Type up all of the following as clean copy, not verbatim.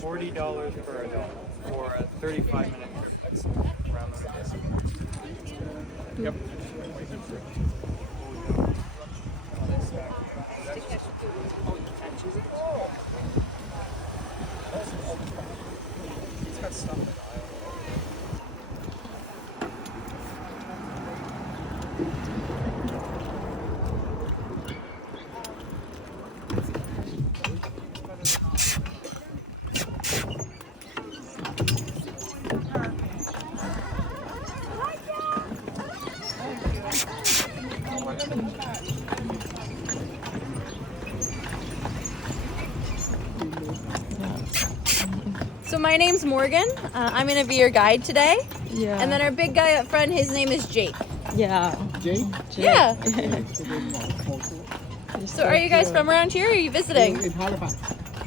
$40 per adult for a 35-minute trip around the place. Yep. He's got stuff in the aisle. So my name's Morgan. I'm gonna be your guide today. Yeah. And then our big guy up front, his name is Jake. Yeah. Jake? Yeah. So are you guys from around here or are you visiting? In Halifax.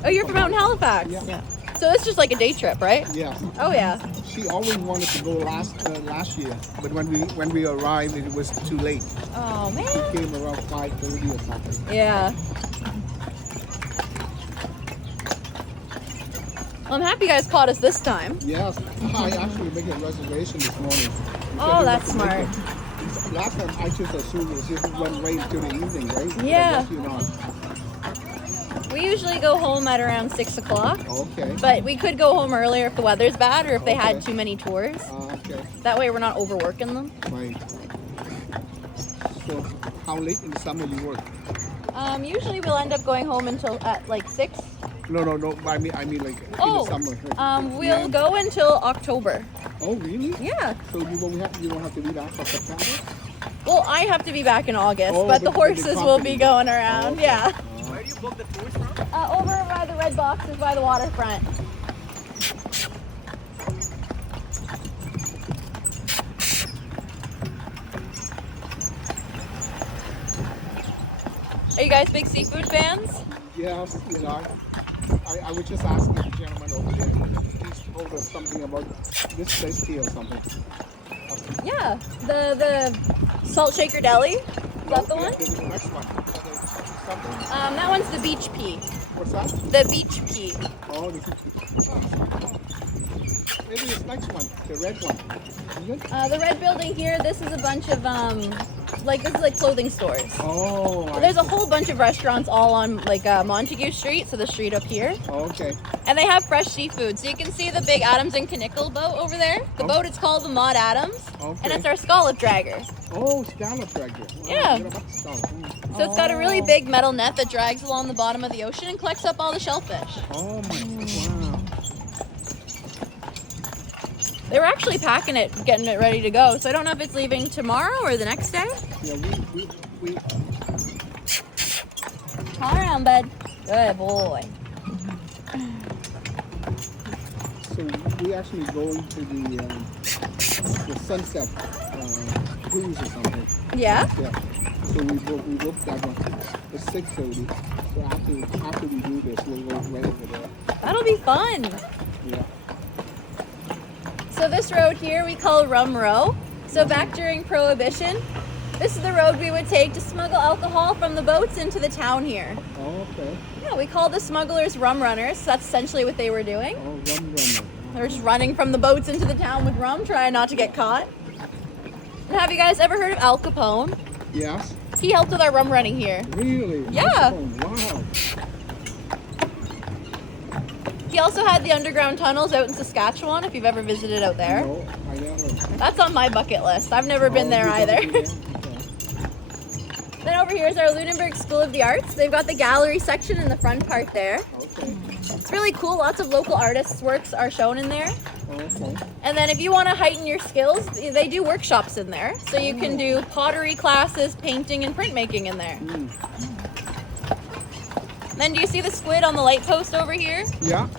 Oh, you're from out in Halifax? Yeah. So it's just like a day trip, right? Yeah. Oh yeah. She always wanted to go last year, but when we arrived, it was too late. Oh man. She came around 5:30 or something. Yeah. Well, I'm happy you guys caught us this time. Yes, I actually made a reservation this morning. Oh, that's smart. Last time I just assumed it was just went right into the evening, right? Yeah. But you're not. We usually go home at around 6 o'clock. Okay. But we could go home earlier if the weather's bad or if they had Okay. too many tours. Okay. That way we're not overworking them. Right. So, how late in the summer you work? Usually we'll end up going home until at like 6. No. I mean like in the summer. We'll go until October. Oh, really? Yeah. So you won't have to be back for September? Well, I have to be back in August, Oh, but the but the horses will be company. going around. Oh, okay. Yeah. Where do you book the tours from? Over by the red boxes by the waterfront. Are you guys big seafood fans? Yes, you know, I was just asking the gentleman over there. He's told us something about this place here or something. Yeah. The Salt Shaker Deli. Is that the one? The next one. Something. That one's the beach pea. What's that? The beach pea. Oh, maybe this next one, the red one. Is it? The red building here, this is a bunch of, this is like clothing stores. Oh, There's a whole bunch of restaurants all on Montague Street, so the street up here. okay. And they have fresh seafood. So you can see the big Adams and Knickel boat over there. The boat is called the Maud Adams. Okay. And it's our scallop dragger. Oh, scallop dragger. Wow, Yeah. what about scallop? So it's got a really big metal net that drags along the bottom of the ocean and collects up all the shellfish. Oh my, wow. They were actually packing it, getting it ready to go. So I don't know if it's leaving tomorrow or the next day. Yeah, we Call around, bud. Good boy. So we actually going to the sunset cruise or something. Yeah? Yeah. So we booked that one at 6:30. So after we do this, we'll go right over there. That'll be fun. Yeah. So this road here we call Rum Row. So back during Prohibition, this is the road we would take to smuggle alcohol from the boats into the town here. Oh, okay. Yeah, we call the smugglers rum runners. So that's essentially what they were doing. Oh, rum runner. They were just running from the boats into the town with rum, trying not to get caught. And have you guys ever heard of Al Capone? Yes. He helped with our rum running here. Really? Yeah. Oh, wow. He also had the underground tunnels out in Saskatchewan, if you've ever visited out there. No, I never. That's on my bucket list. I've never been there you either. haven't been there? Okay. Then over here is our Lunenburg School of the Arts. They've got the gallery section in the front part there. Okay. It's really cool. Lots of local artists' works are shown in there. Okay. And then if you want to heighten your skills, they do workshops in there. So you can do pottery classes, painting, and printmaking in there. Mm. Then do you see the squid on the light post over here? Yeah.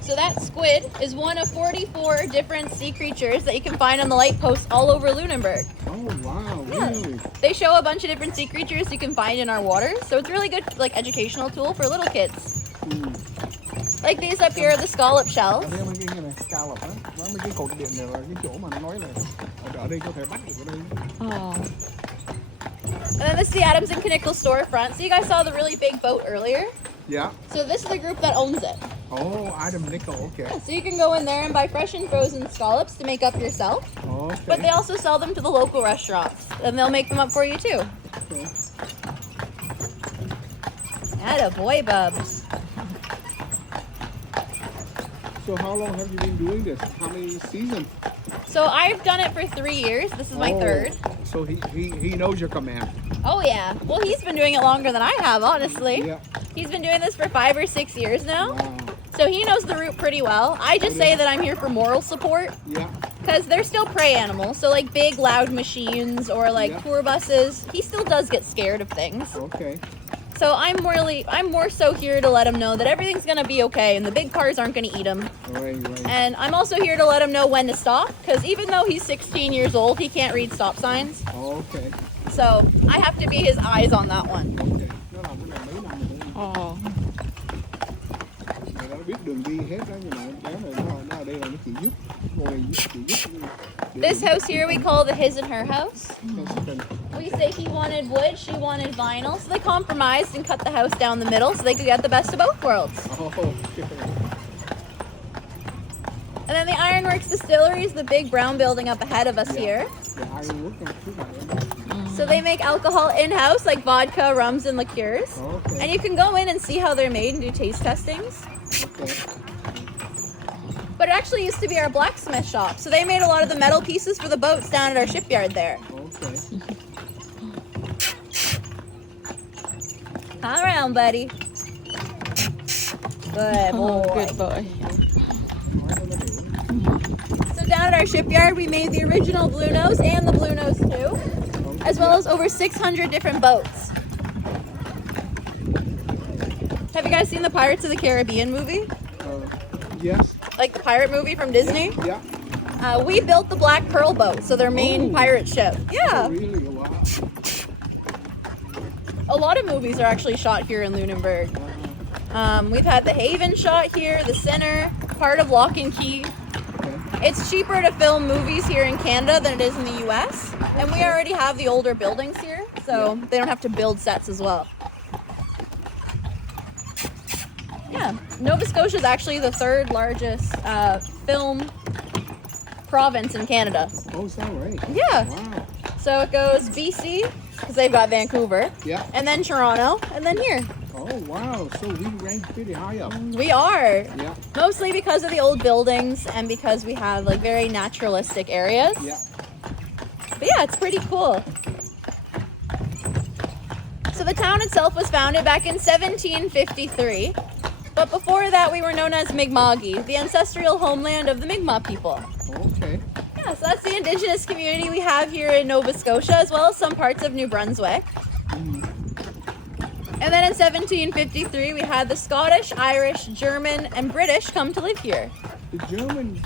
So that squid is one of 44 different sea creatures that you can find on the light post all over Lunenburg. Oh, wow. Yeah. Really? They show a bunch of different sea creatures you can find in our waters. So it's a really good educational tool for little kids. Mm. Like these up here are the scallop shells. Ở đây mình cái này scallop á, nó mấy cái cột điện này là cái chỗ mà nó nói là ở đây có thể bắt được ở đây. Oh. And then this is the Adams and Knickle storefront. So you guys saw the really big boat earlier. Yeah. So this is the group that owns it. Oh, Adam Nickel. Okay. So you can go in there and buy fresh and frozen scallops to make up yourself. Okay. But they also sell them to the local restaurants, and they'll make them up for you too. Okay. Atta boy, Bubs. So how long have you been doing this? How many seasons? So I've done it for 3 years. This is my third. So he knows your command. Oh yeah. Well, he's been doing it longer than I have, honestly. Yeah. He's been doing this for 5 or 6 years now. Wow. So he knows the route pretty well. I just say that I'm here for moral support. Yeah. Because they're still prey animals. So like big loud machines or like tour buses, he still does get scared of things. Okay. So I'm more so here to let him know that everything's gonna be okay and the big cars aren't gonna eat him. Right. And I'm also here to let him know when to stop, because even though he's 16 years old, he can't read stop signs. Okay. So I have to be his eyes on that one. Okay. Nó làm cái này mấy năm rồi. Oh. Nó biết đường đi hết đó, nhưng mà bé này nó ở đây là nó chỉ giúp ngồi chỉ giúp. This house here we call the his and her house. Okay. We say he wanted wood, she wanted vinyl, so they compromised and cut the house down the middle so they could get the best of both worlds. Oh, okay. And then the Ironworks Distillery is the big brown building up ahead of us here. The ironwork on too. So they make alcohol in-house, like vodka, rums, and liqueurs. Okay. And you can go in and see how they're made and do taste testings. Okay. But it actually used to be our blacksmith shop, so they made a lot of the metal pieces for the boats down at our shipyard there. Okay. Hang around, buddy. Good boy. Good boy. So down at our shipyard, we made the original Bluenose and the Bluenose 2, as well as over 600 different boats. Have you guys seen the Pirates of the Caribbean movie? Yes. Like the pirate movie from Disney? Yeah. We built the Black Pearl boat, so their main pirate ship. Yeah. Really? Wow. A lot of movies are actually shot here in Lunenburg. We've had the Haven shot here, the Sinner, part of Lock and Key. It's cheaper to film movies here in Canada than it is in the US. And we already have the older buildings here, so they don't have to build sets as well. Yeah, Nova Scotia is actually the third largest film province in Canada. Oh, is that right? Yeah. Wow. So it goes BC, because they've got Vancouver, Yeah. and then Toronto, and then here. Oh, wow. So we rank pretty high up. We are. Yeah. Mostly because of the old buildings and because we have like very naturalistic areas. Yeah. But yeah, it's pretty cool. So the town itself was founded back in 1753. But before that, we were known as Mi'kma'ki, the ancestral homeland of the Mi'kmaq people. Okay. Yeah, so that's the indigenous community we have here in Nova Scotia, as well as some parts of New Brunswick. And then in 1753, we had the Scottish, Irish, German, and British come to live here. The Germans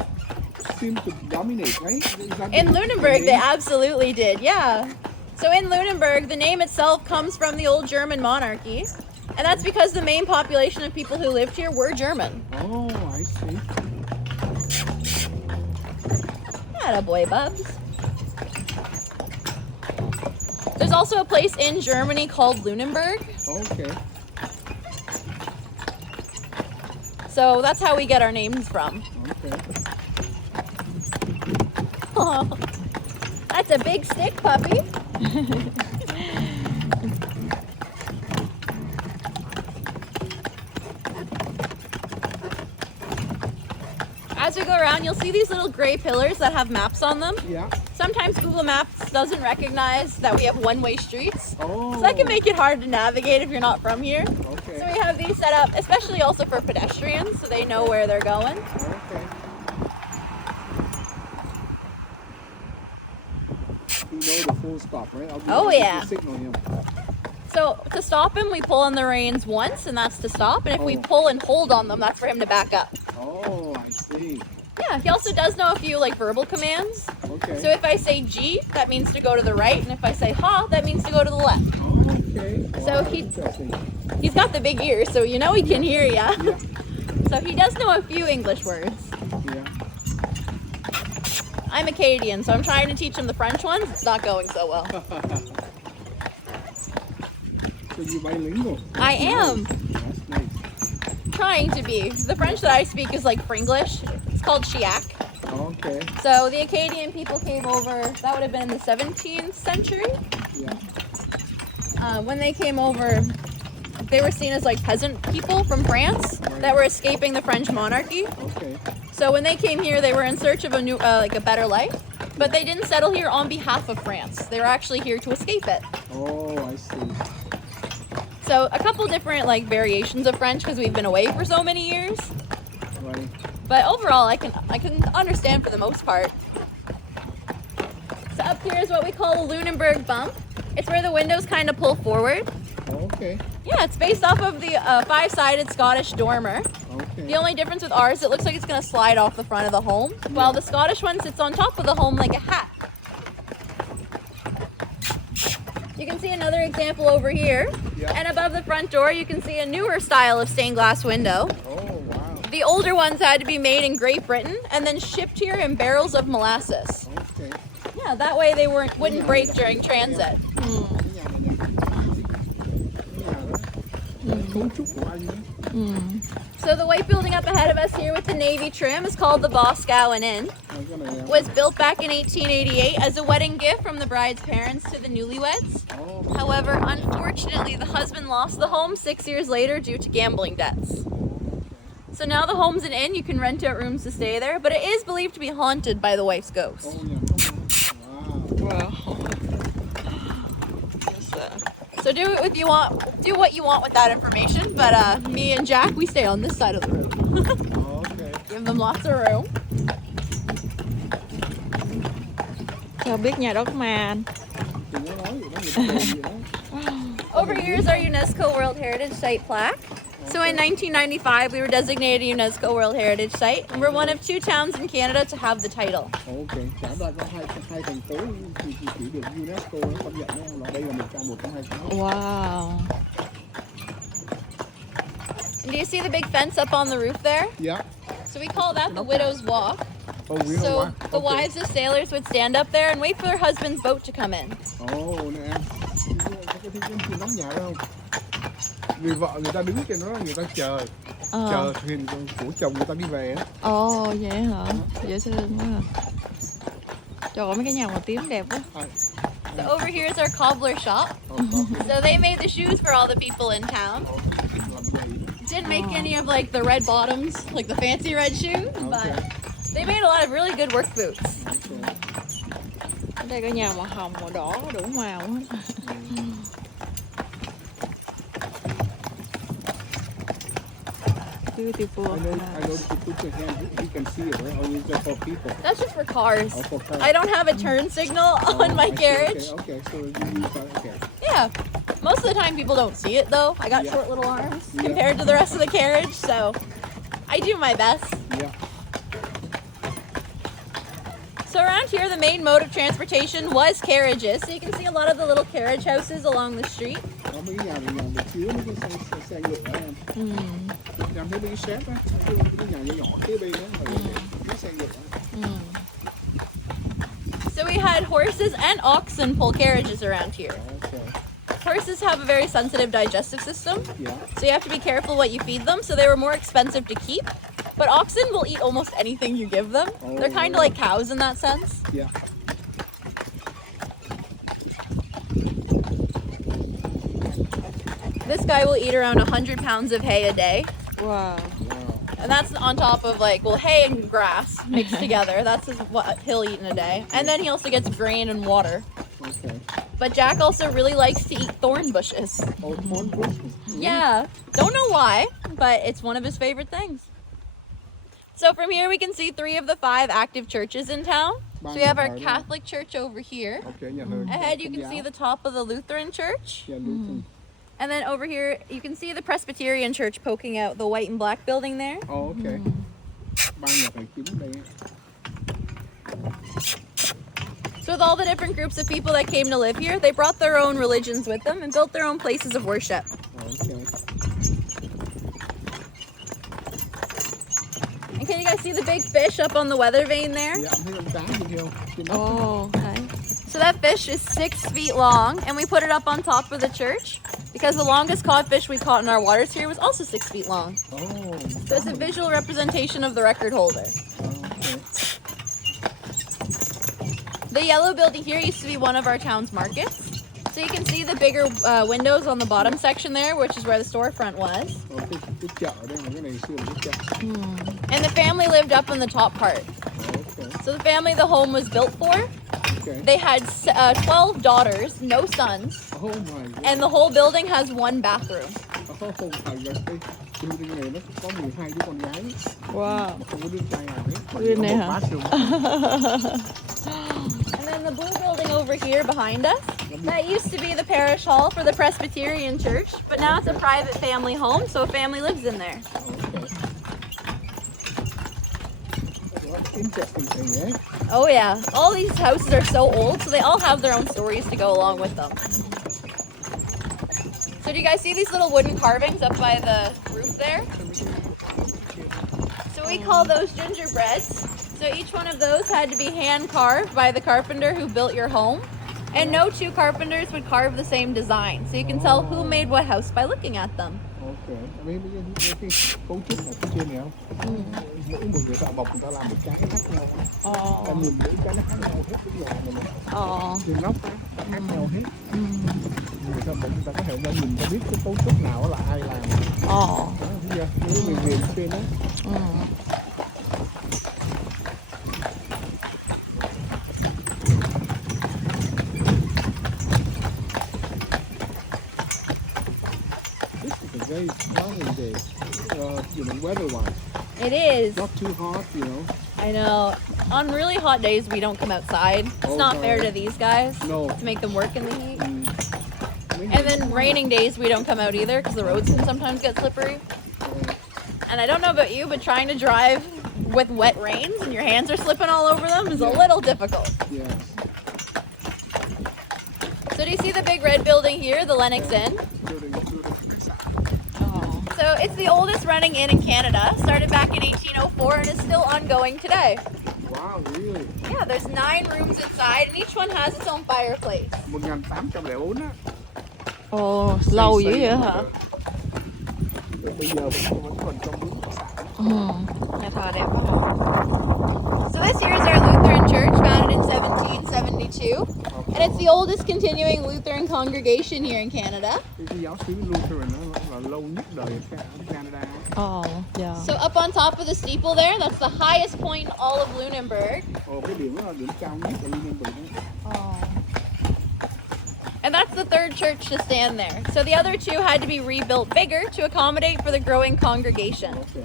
seem to dominate, right? Is that In the Lunenburg, they name? absolutely did, yeah. So in Lunenburg, the name itself comes from the old German monarchy. And that's because the main population of people who lived here were German. Oh, I see. Attaboy, Bubs. There's also a place in Germany called Lunenburg. Okay. So that's how we get our names from. Okay. Oh, that's a big stick, puppy. As we go around, you'll see these little gray pillars that have maps on them. Yeah. Sometimes Google Maps doesn't recognize that we have one-way streets. Oh. So that can make it hard to navigate if you're not from here. Okay. So we have these set up, especially also for pedestrians, so they know where they're going. Okay. You know the full stop, right? Oh, yeah. Signal him. So to stop him, we pull on the reins once, and that's to stop. And if we Oh. pull and hold on them, that's for him to back up. Oh, I see. Yeah, he also does know a few like verbal commands. Okay. So if I say G, that means to go to the right, and if I say Ha, that means to go to the left. Okay. So Wow, he- interesting. He's got the big ears, so you know he can hear ya. Yeah. So he does know a few English words. Yeah. I'm a Canadian, so I'm trying to teach him the French ones. It's not going so well. So you bilingual? I am. That's nice. Trying to be. The French that I speak is like Fringlish. It's called Chiac. Okay. So the Acadian people came over, that would have been in the 17th century. Yeah. When they came over, they were seen as like peasant people from France that were escaping the French monarchy. Okay. So when they came here, they were in search of a new, like a better life. But they didn't settle here on behalf of France. They were actually here to escape it. Oh, I see. So a couple different like variations of French because we've been away for so many years. Right. But overall, I can understand for the most part. So up here is what we call the Lunenburg bump. It's where the windows kind of pull forward. Okay. Yeah, it's based off of the five-sided Scottish dormer. Okay. The only difference with ours, it looks like it's going to slide off the front of the home, while the Scottish one sits on top of the home like a hat. You can see another example over here. Yeah. And above the front door, you can see a newer style of stained glass window. Oh, wow. The older ones had to be made in Great Britain and then shipped here in barrels of molasses. Okay. Yeah, that way they wouldn't break during transit. Cái nhà này đẹp. Cái nhà đó. Cấu trúc của anh ấy. So the white building up ahead of us here with the navy trim is called the Boscawen Inn. Cái này đẹp. Was built back in 1888 as a wedding gift from the bride's parents to the newlyweds. Oh, However, unfortunately, the husband lost the home 6 years later due to gambling debts. So now the home's an inn, you can rent out rooms to stay there, but it is believed to be haunted by the wife's ghost. oh yeah, come on. Wow. Wow. So do what you want with that information, but me and Jack, we stay on this side of the room. Okay. Give them lots of room. Sao biết nhà đó có ma anh? Thì nó nói vậy đó, người ta nói vậy đó. Over here is our UNESCO World Heritage Site plaque. So in 1995, we were designated a UNESCO World Heritage Site, and we're one of 2 towns in Canada to have the title. Ok, cả ra có hai thành phố thì chỉ được UNESCO nó công nhận đó, là đây là một trong hai thành phố. Wow. And do you see the big fence up on the roof there? Yeah. So we call that the Widow's Walk. Oh, we know So why. the Okay. wives of sailors would stand up there and wait for their husband's boat to come in. Ồ, nè em. Có cái thing nóng nhà đó không? Người vợ người ta đứng trên đó, người ta chờ thuyền của chồng người ta đi về á. Ồ, vậy hả? Dễ thương quá à. Trời ơi, mấy cái nhà màu tím đẹp quá. So over here is our cobbler shop. So they made the shoes for all the people in town. Didn't make any of like the red bottoms, like the fancy red shoes, but they made a lot of really good work boots. Ở đây có nhà màu hồng, màu đỏ, đủ màu hết. Beautiful. I know if you put your hand, you can see it, right? Or is that for people? That's just for cars. Oh, for cars. I don't have a turn signal on my I see. carriage. Okay, so you use that, okay. Yeah. Most of the time people don't see it though. I got Yeah. short little arms compared to the rest of the carriage, so I do my best. Yeah. So around here, the main mode of transportation was carriages. So you can see a lot of the little carriage houses along the street. Có mấy cái nhà này để chứa mấy cái xe ngựa đó em. Em thấy mấy cái xếp á, cái nhà nhỏ nhỏ kế bên đó, cái xe ngựa đó. So we had horses and oxen pull carriages around here. Okay. Horses have a very sensitive digestive system, Yeah. so you have to be careful what you feed them. So they were more expensive to keep. But oxen will eat almost anything you give them. They're kind of like cows in that sense. Yeah. This guy will eat around 100 pounds of hay a day. Wow. And that's on top of like, well, hay and grass mixed together. That's what he'll eat in a day. And then he also gets grain and water. Okay. But Jack also really likes to eat thorn bushes. Oh, thorn bushes. Yeah, don't know why, but it's one of his favorite things. So from here we can see 3 of the 5 active churches in town. So we have our Catholic church over here. Okay, nhà thờ. Ahead you can see the top of the Lutheran church. Yeah, Lutheran. And then over here you can see the Presbyterian church poking out the white and black building there. Oh, okay. Ba nhà thờ chính đây. So with all the different groups of people that came to live here, they brought their own religions with them and built their own places of worship. Okay. And can you guys see the big fish up on the weather vane there? Dạ, thấy con cá gì không? Trên đất. Ồ, thấy. So that fish is 6 feet long, and we put it up on top of the church because the longest codfish we caught in our waters here was also 6 feet long. Oh. So it's a visual representation of the record holder. Okay. The yellow building here used to be one of our town's markets. So you can see the bigger windows on the bottom section there, which is where the storefront was. Cái chợ đây mà cái này xưa là cái chợ. And the family lived up in the top part. Okay. So the family the home was built for, Okay. they had 12 daughters, no sons, Oh my god. and the whole building has one bathroom. Oh my god. Cái building này nó có 12 đứa con gái. Wow. Mà không có đứa trai nào hết. Mà Building chỉ này có hả? một bathroom. And then the blue building over here behind us, that used to be the parish hall for the Presbyterian church, but now it's a private family home, so a family lives in there. Okay. That's interesting thing, eh? Oh yeah, all these houses are so old, so they all have their own stories to go along with them. So do you guys see these little wooden carvings up by the roof there? So we call those gingerbreads. So each one of those had to be hand carved by the carpenter who built your home. And no two carpenters would carve the same design. So you can tell who made what house by looking at them. Okay. Bây giờ cái cấu trúc ở phía trên này không? Mỗi một người thợ mộc người ta làm một cái khác nhau. Ta nhìn mỗi cái nó khác nhau hết cái nhà này. Trên nóc khác nhau hết. Người thợ mộc người ta có thể ra nhìn ta biết cái cấu trúc nào là ai làm. Bây giờ những người Việt trên đó. Very sunny day, weather-wise. It is. Not too hot, I know. On really hot days, we don't come outside. It's not fair to these guys No. to make them work in the heat. And then raining days, we don't come out either because the roads can sometimes get slippery. And I don't know about you, but trying to drive with wet rains and your hands are slipping all over them is a little difficult. Yes. So do you see the big red building here, the Lennox Inn? So it's the oldest running inn in Canada, started back in 1804 and is still ongoing today. Wow, really? Yeah, there's 9 rooms inside and each one has its own fireplace. 1804 á. Ồ, lâu dữ vậy hả? Bây giờ vẫn còn trong đúng khách sạn. Nhà thờ đẹp quá. So this here is our Lutheran church, founded in 1772. And it's the oldest continuing Lutheran congregation here in Canada. Cái giáo xứ Lutheran nó là lâu nhất đời ở Canada. Yeah. So up on top of the steeple there, that's the highest point in all of Lunenburg. Cái điểm đó là điểm cao nhất của Lunenburg. And that's the third church to stand there. So the other 2 had to be rebuilt bigger to accommodate for the growing congregation. Okay.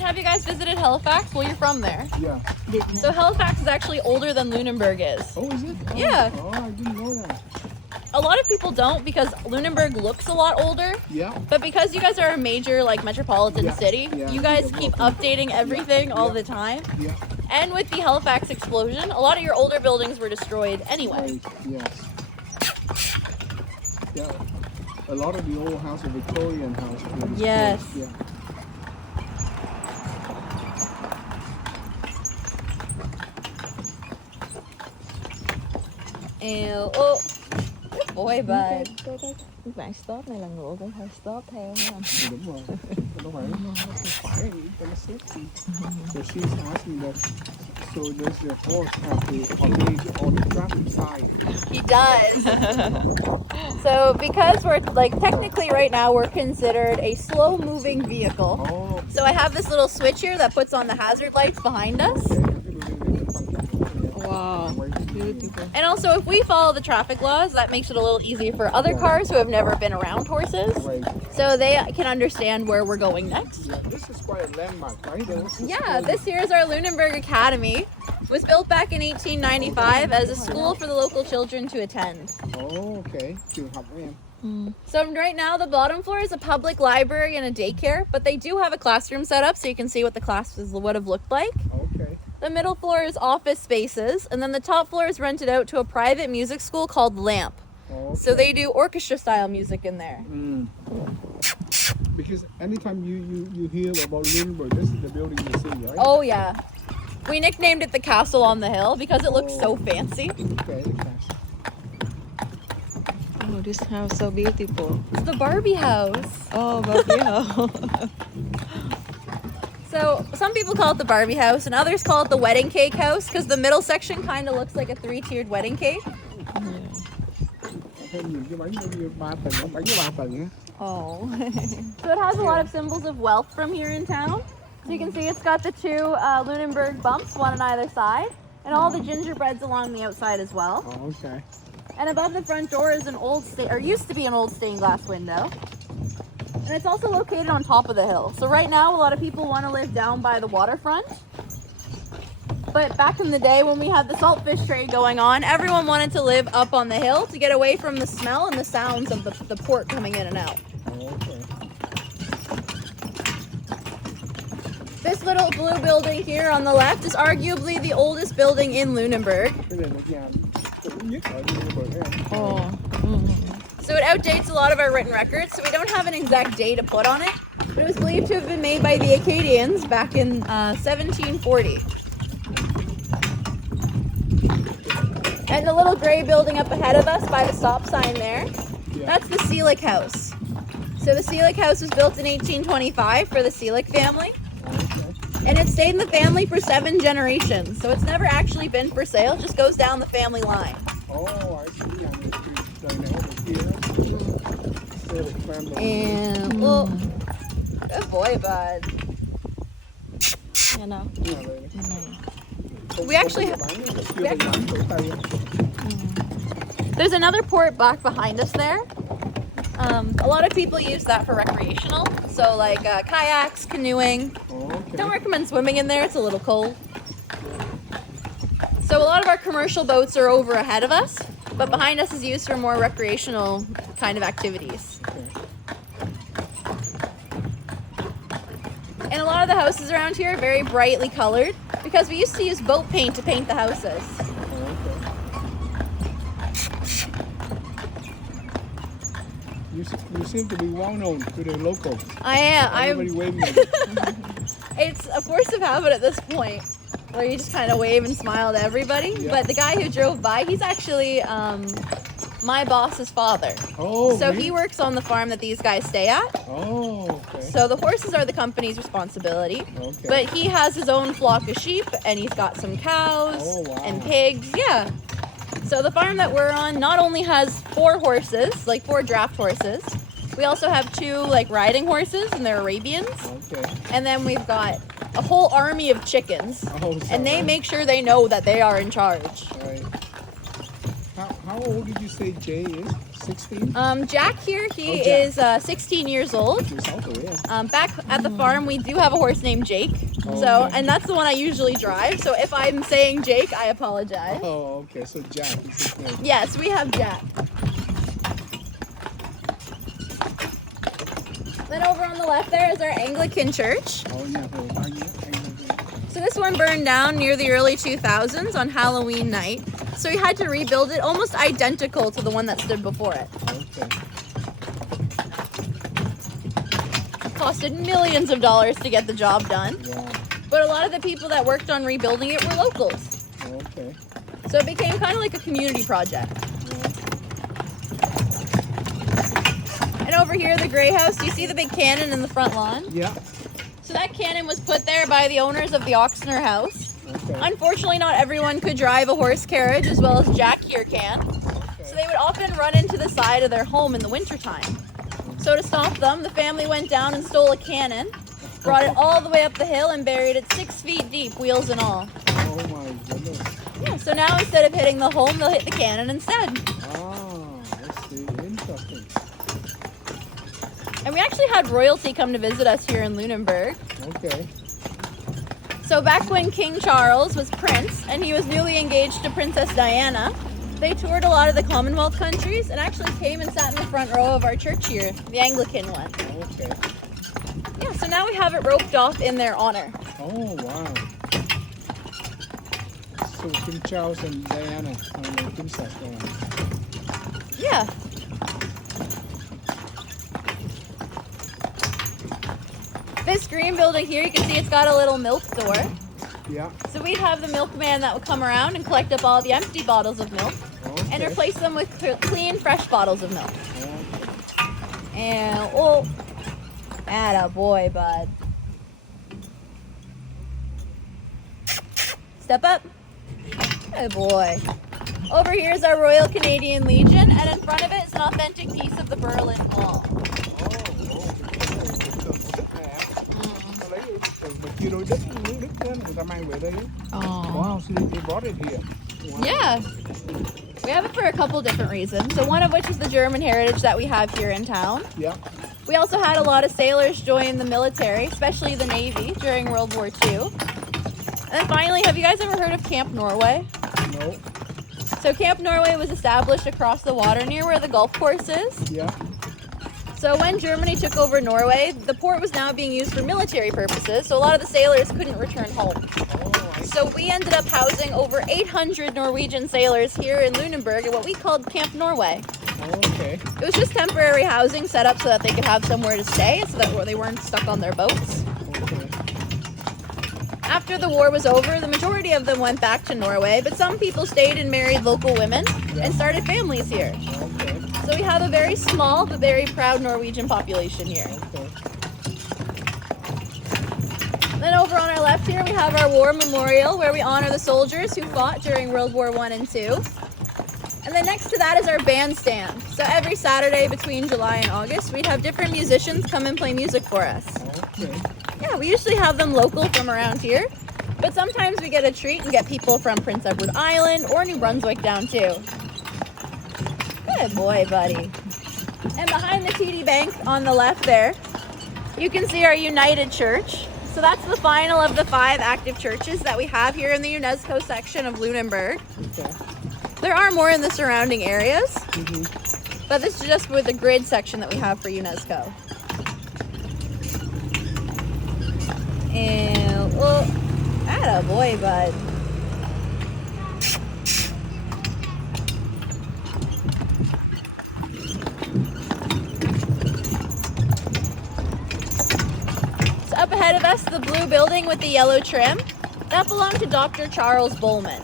Have you guys visited Halifax? Well, you're from there. Yeah. So Halifax is actually older than Lunenburg is. Oh, is it? Yeah. Oh, I didn't know that. A lot of people don't because Lunenburg looks a lot older. Yeah. But because you guys are a major metropolitan city, you guys keep updating everything all the time. Yeah. And with the Halifax explosion, a lot of your older buildings were destroyed anyway. Right. Yes. Yeah. A lot of the old house, the Victorian house. were destroyed. Yes. Yeah. Ew. Oh. Good boy, bud. Các bạn stop này là ngựa cũng phải stop theo phải không? Đúng rồi. Nó phải nghĩ cho nó safety. So she's asking that. So does the horse have to obey all the traffic signs? He does. So because we're technically right now we're considered a slow moving vehicle. Oh. So I have this little switch here that puts on the hazard lights behind us. Wow, beautiful. And also if we follow the traffic laws, that makes it a little easier for other cars who have never been around horses. Right. So they can understand where we're going next. Yeah, this is quite a landmark, right? Yeah, this here is our Lunenburg Academy. It was built back in 1895 as a school for the local children to attend. Oh, okay. Trường học của em. So right now the bottom floor is a public library and a daycare, but they do have a classroom set up so you can see what the classes would have looked like. Okay. The middle floor is office spaces, and then the top floor is rented out to a private music school called Lamp. So they do orchestra style music in there. Because anytime you hear about Lunenburg, this is the building you see, right? Oh yeah. We nicknamed it the castle on the hill because it looks so fancy. Okay. Oh, this house so beautiful. It's the Barbie house. Oh, Barbie house. So some people call it the Barbie house and others call it the wedding cake house because the middle section kind of looks like a 3-tiered wedding cake. Oh. So it has a lot of symbols of wealth from here in town. So you can see it's got the 2 Lunenburg bumps, one on either side, and all the gingerbreads along the outside as well. Oh, okay. And above the front door is an old, used to be an old stained glass window. And it's also located on top of the hill. So right now, a lot of people want to live down by the waterfront. But back in the day when we had the saltfish trade going on, everyone wanted to live up on the hill to get away from the smell and the sounds of the port coming in and out. Okay. This little blue building here on the left is arguably the oldest building in Lunenburg. Oh. So it outdates a lot of our written records, so we don't have an exact day to put on it. But it was believed to have been made by the Acadians back in 1740. And the little gray building up ahead of us by the stop sign there, that's the Seelig House. So the Seelig House was built in 1825 for the Seelig family. And it stayed in the family for 7 generations. So it's never actually been for sale, it just goes down the family line. Oh, I see. And, oh, good boy, bud. You know. We actually there's another port back behind us there. A lot of people use that for recreational. So like kayaks, canoeing. Don't recommend swimming in there, it's a little cold. So a lot of our commercial boats are over ahead of us, but behind us is used for more recreational kind of activities. And a lot of the houses around here are very brightly colored because we used to use boat paint to paint the houses. You seem to be well known to the locals. I am. Everybody waving at you. It's a force of habit at this point, where you just kind of wave and smile to everybody. Yeah. But the guy who drove by, he's actually my boss's father. Oh, so really? he works on the farm that these guys stay at. Oh, okay. So the horses are the company's responsibility. Okay. But he has his own flock of sheep, and he's got some cows Oh, wow. and pigs. Yeah. So the farm that we're on not only has 4 horses, like 4 draft horses, we also have 2 like riding horses, and they're Arabians. Okay. And then we've got a whole army of chickens, Oh, and they sorry. make sure they know that they are in charge. Right. How old did you say Jay is? 16? Jack here, he Oh, Jack. is 16 years old. He's also, yeah. Back at the farm, we do have a horse named Jake. Oh, So, okay. and that's the one I usually drive. So if I'm saying Jake, I apologize. Oh, okay. So Jack is his name. Yes, we have Jack. Then over on the left there is our Anglican church. Oh, yeah. So this one burned down near the early 2000s on Halloween night. So we had to rebuild it almost identical to the one that stood before it. Okay. It costed millions of dollars to get the job done. Wow. But a lot of the people that worked on rebuilding it were locals. Okay. So it became kind of like a community project. And over here, the gray house, do you see the big cannon in the front lawn? Yeah. So that cannon was put there by the owners of the Oxner house. Okay. Unfortunately, not everyone could drive a horse carriage as well as Jack here can. So they would often run into the side of their home in the wintertime. So to stop them, the family went down and stole a cannon, brought it all the way up the hill and buried it 6 feet deep, wheels and all. Oh my goodness. Yeah, so now instead of hitting the home, they'll hit the cannon instead. Ah, I see. Interesting. And we actually had royalty come to visit us here in Lunenburg. Okay. So back when King Charles was prince and he was newly engaged to Princess Diana, they toured a lot of the Commonwealth countries and actually came and sat in the front row of our church here, the Anglican one. Okay. Yeah, so now we have it roped off in their honor. Oh, wow. So King Charles and Diana, princess Diana. Yeah. This green building here, you can see it's got a little milk door. Yeah. So we'd have the milkman that would come around and collect up all the empty bottles of milk and replace them with clean, fresh bottles of milk. And, oh, atta boy, bud. Step up. Good boy. Over here is our Royal Canadian Legion, and in front of it is an authentic piece of the Berlin Wall. Wow, so they brought it here. Wow. Yeah. We have it for a couple different reasons. So one of which is the German heritage that we have here in town. Yeah. We also had a lot of sailors join the military, especially the Navy, during World War II. And then finally, have you guys ever heard of Camp Norway? No. So Camp Norway was established across the water near where the golf course is. Yeah. So when Germany took over Norway, the port was now being used for military purposes, so a lot of the sailors couldn't return home. So we ended up housing over 800 Norwegian sailors here in Lunenburg at what we called Camp Norway. Okay. It was just temporary housing set up so that they could have somewhere to stay, so that they weren't stuck on their boats. Okay. After the war was over, the majority of them went back to Norway, but some people stayed and married local women and started families here. Okay. So we have a very small but very proud Norwegian population here. Okay. Then over on our left here we have our war memorial where we honor the soldiers who fought during World War I and II. And then next to that is our bandstand. So every Saturday between July and August we'd have different musicians come and play music for us. Okay. Yeah, we usually have them local from around here, but sometimes we get a treat and get people from Prince Edward Island or New Brunswick down too. Good boy, buddy. And behind the TD Bank on the left there, you can see our United Church. So that's the final of the 5 active churches that we have here in the UNESCO section of Lunenburg. Okay. There are more in the surrounding areas, but this is just with the grid section that we have for UNESCO. And, well, atta boy, bud. So up ahead of us, the blue building with the yellow trim, that belonged to Dr. Charles Bowman.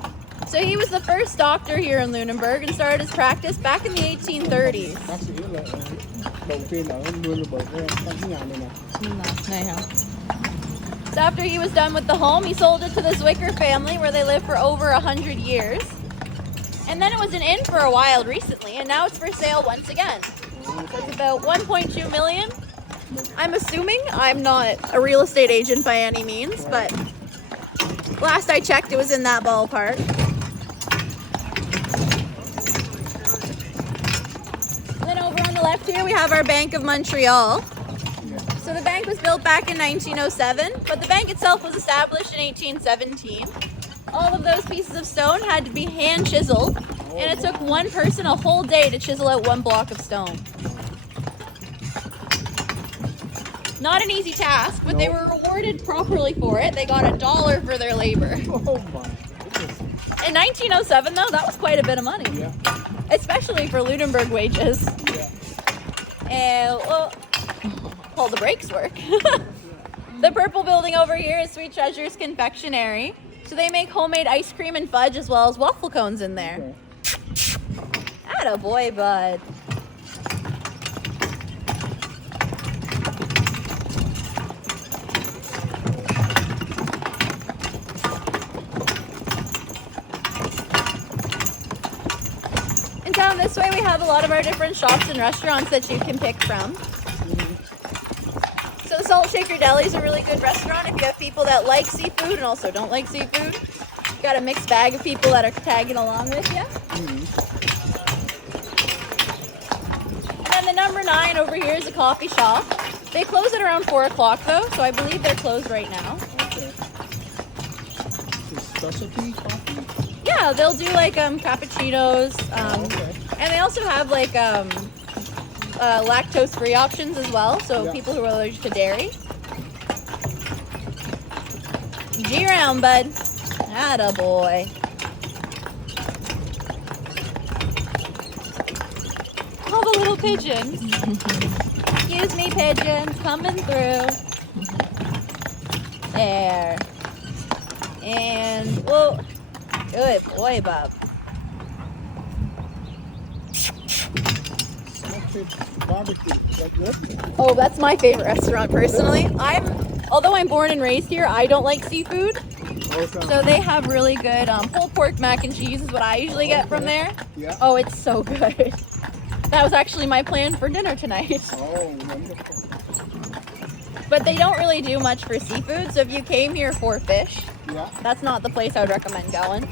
So he was the first doctor here in Lunenburg and started his practice back in the 1830s. Bác sĩ là đầu tiên ở Lunenburg trong cái nhà này nè. So after he was done with the home, he sold it to the Zwicker family where they lived for over 100 years. And then it was an inn for a while recently, and now it's for sale once again. So it's about 1.2 million. I'm assuming. I'm not a real estate agent by any means, but last I checked, it was in that ballpark. And then over on the left here, we have our Bank of Montreal. So the bank was built back in 1907, but the bank itself was established in 1817. All of those pieces of stone had to be hand chiseled, and it took one person a whole day to chisel out one block of stone. Not an easy task, but they were rewarded properly for it. They got $1 for their labor. Oh my goodness. In 1907, though, that was quite a bit of money, Yeah. especially for Lunenburg wages. Yeah. And, well, the brakes work. The purple building over here is Sweet Treasures Confectionery. So they make homemade ice cream and fudge as well as waffle cones in there. Atta boy, bud. And down this way we have a lot of our different shops and restaurants that you can pick from. So the Salt Shaker Deli is a really good restaurant if you have people that like seafood and also don't like seafood. Got a mixed bag of people that are tagging along with you. And then the number 9 over here is a coffee shop. They close at around 4 o'clock though, so I believe they're closed right now. Okay. Specialty coffee? Yeah, they'll do like cappuccinos, and they also have like lactose-free options as well, so people who are allergic to dairy. G round, bud. Atta boy. pigeons. Excuse me, pigeons, coming through. There. And, whoa. Good boy, Bub. Barbecue, like what? Oh, that's my favorite restaurant, personally. Although I'm born and raised here, I don't like seafood. So they have really good pulled pork mac and cheese is what I usually get from there. Yeah. Oh, it's so good. That was actually my plan for dinner tonight. Oh, wonderful. But they don't really do much for seafood, so if you came here for fish, Yeah. that's not the place I would recommend going.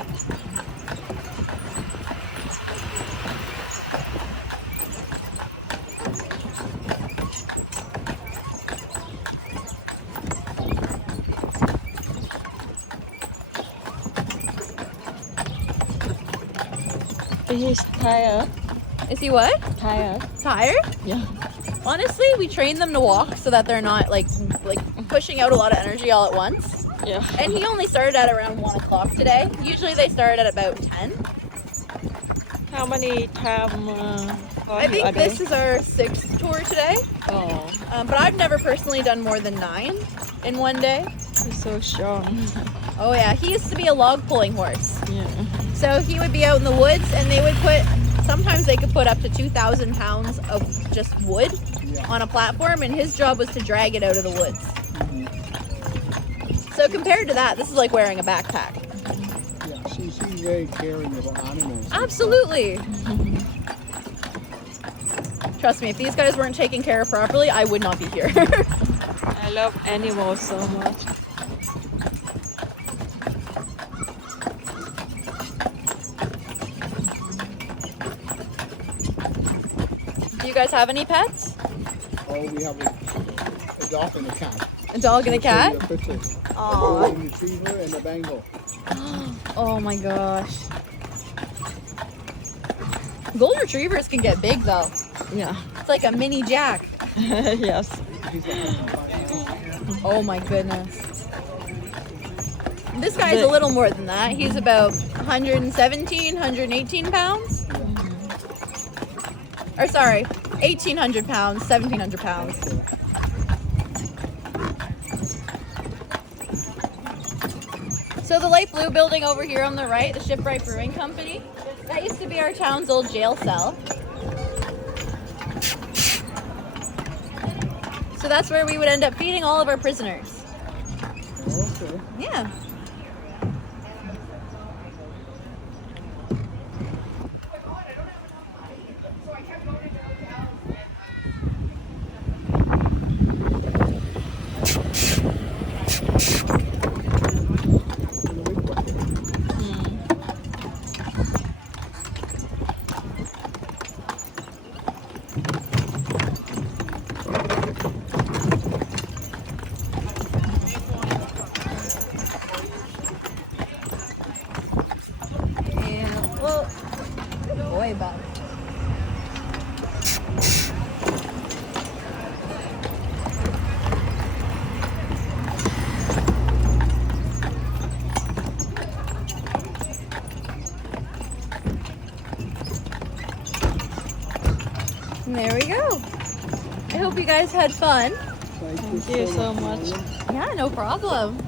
He's tired. Is he what? Tired. Tired? Yeah. Honestly, we train them to walk so that they're not like pushing out a lot of energy all at once. Yeah. And he only started at around 1 o'clock today. Usually they start at about 10. How many times? I think this is our 6th tour today. Oh, But I've never personally done more than 9 in one day. he's so strong. Oh yeah, he used to be a log pulling horse. Yeah. So he would be out in the woods and they would sometimes they could put up to 2,000 pounds of just wood on a platform, and his job was to drag it out of the woods. So compared to that, this is like wearing a backpack. Yeah, she's very caring about animals. Absolutely. Trust me, if these guys weren't taken care of properly, I would not be here. I love animals so much. Do you guys have any pets? Oh, we have a dog and a cat. A dog and a cat? A Aww. golden retriever and a Bengal. Oh my gosh. Golden retrievers can get big though. Yeah. It's like a mini Jack. Yes. Oh my goodness. This guy's a little more than that. He's about 117, 118 pounds. Or sorry, 1,800 pounds, 1,700 pounds. So the light blue building over here on the right, the Shipwright Brewing Company, that used to be our town's old jail cell. So that's where we would end up feeding all of our prisoners. Okay. Yeah. Well, good boy, Bob. And there we go. I hope you guys had fun. Thank you so much. Yeah, no problem.